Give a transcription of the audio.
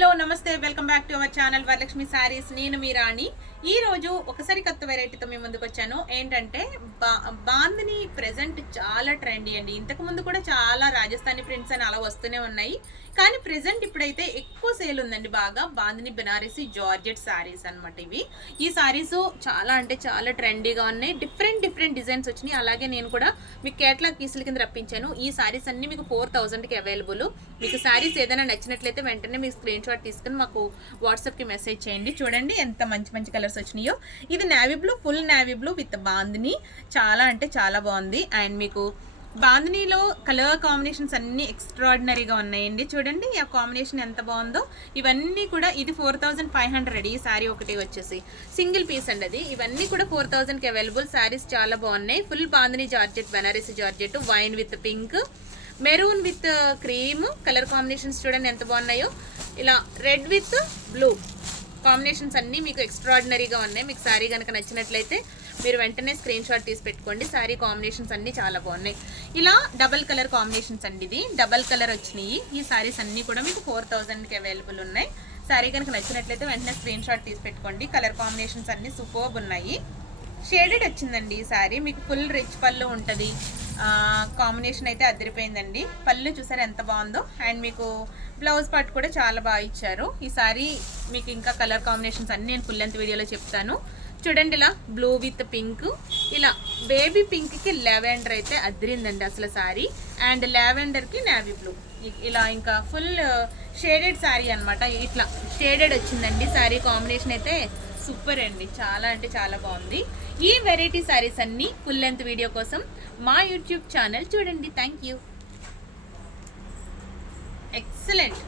Hello నమస్తే welcome back to our channel Varalakshmi saris. నేను మీ రాణి. ఈ రోజు ఒకసారి కొత్త వెరైటీతో మీ ముందుకు వచ్చాను. ఏంటంటే బాందిని ప్రెజెంట్ చాలా ట్రెండీ అండి. ఇంతకు ముందు కూడా చాలా రాజస్థానీ ప్రింట్స్ అని అలా వస్తూనే ఉన్నాయి, కానీ ప్రెజెంట్ ఇప్పుడైతే ఎక్కువ సేల్ ఉందండి. బాగా బాందిని బెనారసి జార్జెట్ సారీస్ అనమాట ఇవి. ఈ సారీస్ చాలా అంటే చాలా ట్రెండీగా ఉన్నాయి. డిఫరెంట్ డిజైన్స్ వచ్చినాయి. అలాగే నేను కూడా మీకు కేటలాగ్ పీసుల కింద రప్పించాను. ఈ సారీస్ అన్ని మీకు 4000కి అవైలబుల్. మీకు సారీస్ ఏదైనా నచ్చినట్లయితే వెంటనే మీకు స్క్రీన్ షాట్ తీసుకుని మాకు వాట్సాప్కి మెసేజ్ చేయండి. చూడండి ఎంత మంచి కలర్స్ వచ్చినాయో. ఇది navy blue, full navy blue with bandhani. చాలా అంటే చాలా బాగుంది. అండ్ మీకు బాందినీలో కలర్ కాంబినేషన్స్ అన్నీ ఎక్స్ట్రాడినరీగా ఉన్నాయండి. చూడండి ఆ కాంబినేషన్ ఎంత బాగుందో. ఇవన్నీ కూడా ఇది 4500 ఈ శారీ ఒకటి వచ్చేసి సింగిల్ పీస్ అండి అది. ఇవన్నీ కూడా 4000కి అవైలబుల్. శారీస్ చాలా బాగున్నాయి. Full bandhani georgette, Banarasi georgette, wine with pink, maroon with cream colour combinations చూడండి ఎంత బాగున్నాయో. ఇలా రెడ్ విత్ బ్లూ కాంబినేషన్స్ అన్నీ మీకు ఎక్స్ట్రాడినరీగా ఉన్నాయి. మీకు శారీ కనుక నచ్చినట్లయితే మీరు వెంటనే స్క్రీన్ షాట్ తీసి పెట్టుకోండి. శారీ కాంబినేషన్స్ అన్నీ చాలా బాగున్నాయి. ఇలా డబల్ కలర్ కాంబినేషన్స్ అండి. ఇది డబల్ కలర్ వచ్చినాయి. ఈ శారీస్ అన్నీ కూడా మీకు 4000కి అవైలబుల్ ఉన్నాయి. శారీ కనుక నచ్చినట్లయితే వెంటనే స్క్రీన్ షాట్ తీసి పెట్టుకోండి. కలర్ కాంబినేషన్స్ అన్నీ సూపర్బ్ ఉన్నాయి. షేడెడ్ వచ్చిందండి ఈ శారీ. మీకు ఫుల్ రిచ్ పళ్ళు ఉంటుంది. కాంబినేషన్ అయితే అదిరిపోయిందండి. పళ్ళు చూసారు ఎంత బాగుందో. అండ్ మీకు బ్లౌజ్ పార్ట్ కూడా చాలా బాగా ఇచ్చారు. ఈ సారీ మీకు ఇంకా కలర్ కాంబినేషన్స్ అన్నీ నేను ఫుల్ లెంత్ వీడియోలో చెప్తాను. చూడండి ఇలా బ్లూ విత్ పింక్, ఇలా బేబీ పింక్కి లావెండర్ అయితే అదిరిందండి అసలు సారీ. అండ్ లావెండర్కి నేవీ బ్లూ, ఇలా ఇంకా ఫుల్ షేడెడ్ శారీ అనమాట. ఇట్లా షేడెడ్ వచ్చిందండి శారీ. కాంబినేషన్ అయితే సూపర్ అండి. చాలా అంటే చాలా బాగుంది. ఈ వెరైటీ శారీస్ అన్నీ ఫుల్ లెంత్ వీడియో కోసం మా యూట్యూబ్ ఛానల్ చూడండి. Thank you. ఎక్సలెంట్.